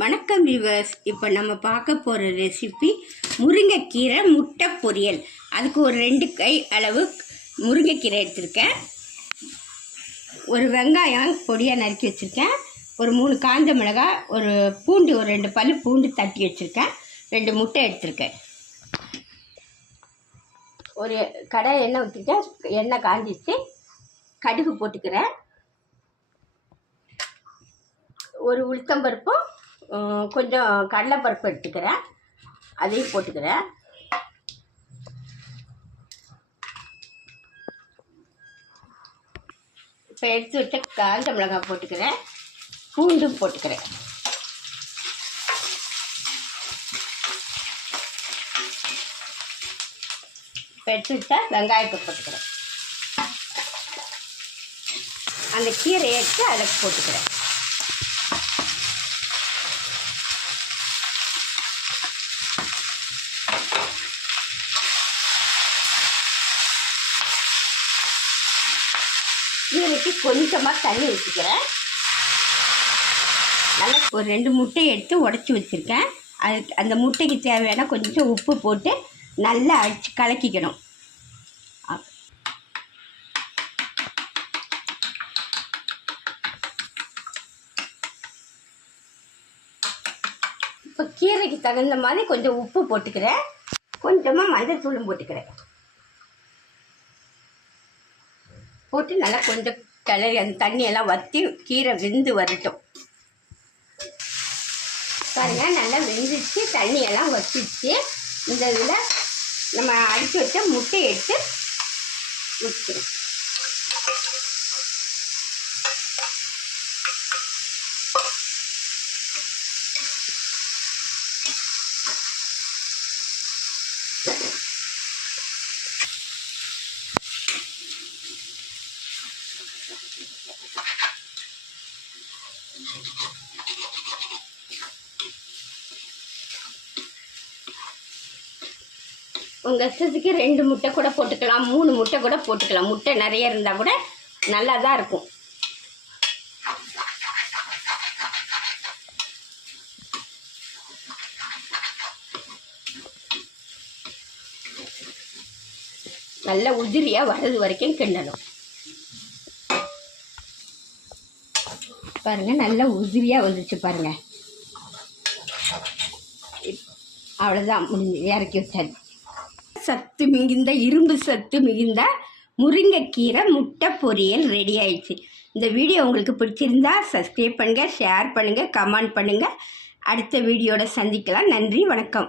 வணக்கம் விவர்ஸ் இப்போ நம்ம பார்க்க போகிற ரெசிபி முருங்கைக்கீரை முட்டை பொரியல். அதுக்கு ஒரு ரெண்டு கை அளவு முருங்கைக்கீரை எடுத்திருக்கேன். ஒரு வெங்காயம் பொடியாக நறுக்கி வச்சுருக்கேன். ஒரு மூணு காஞ்ச மிளகாய் ஒரு பூண்டு ஒரு ரெண்டு பல் பூண்டு தட்டி வச்சுருக்கேன். ரெண்டு முட்டை எடுத்திருக்கேன். ஒரு கடை எண்ணெய் ஊற்றிட்டேன் எண்ணெய் காஞ்சிச்சு கடுகு போட்டுக்கிறேன். ஒரு உளுத்தம்பருப்பும் கொஞ்சம் கடலைப்பருப்பு எடுத்துக்கிறேன். அதையும் போட்டுக்கிறேன். இப்போ எடுத்து விட்டு காஞ்ச மிளகாய் போட்டுக்கிறேன். பூண்டும் போட்டுக்கிறேன். இப்போ எடுத்து விட்டா வெங்காயத்தை போட்டுக்கிறேன். அந்த கீரையை எடுத்து அதில் போட்டுக்கிறேன். கீரைக்கு கொஞ்சமாக தண்ணி ஊற்றிக்கிறேன் நல்லா ஒரு ரெண்டு முட்டையை எடுத்து உடச்சி வச்சுருக்கேன். அதுக்கு அந்த முட்டைக்கு தேவையான கொஞ்சம் உப்பு போட்டு நல்லா அடிச்சு கலக்கிக்கணும். இப்போ கீரைக்கு தகுந்த மாதிரி கொஞ்சம் உப்பு போட்டுக்கிறேன். கொஞ்சமாக மஞ்சள் தூளும் போட்டுக்கிறேன். போட்டு நல்லா கொஞ்சம் கிளறி அந்த தண்ணியெல்லாம் வற்றி கீரை வெந்து வரட்டும். பாருங்கள் நல்லா வெந்துச்சு தண்ணியெல்லாம் வற்றிச்சு இந்த இதில் நம்ம அடித்து வச்ச முட்டையை எடுத்து முடிச்சிடும் உங்கள் இஷ்டத்துக்கு ரெண்டு முட்டை கூட போட்டுக்கலாம் மூணு முட்டை கூட போட்டுக்கலாம். முட்டை நிறைய இருந்தால் கூட நல்லா தான் இருக்கும். நல்ல உதிரியாக வர்றது வரைக்கும் கிண்டணும். பாருங்கள் நல்லா உதிரியாக வந்துச்சு பாருங்கள் அவ்வளோதான் முடிஞ்சு இறக்கி வச்சாச்சு. சத்து மிகுந்த இரும்பு சத்து மிகுந்த முருங்கைக்கீரை முட்டை பொரியல் ரெடி ஆயிடுச்சு. இந்த வீடியோ உங்களுக்கு பிடிச்சிருந்தா சப்ஸ்கிரைப் பண்ணுங்கள் ஷேர் பண்ணுங்கள் கமெண்ட் பண்ணுங்கள் அடுத்த வீடியோட சந்திக்கலாம். நன்றி வணக்கம்.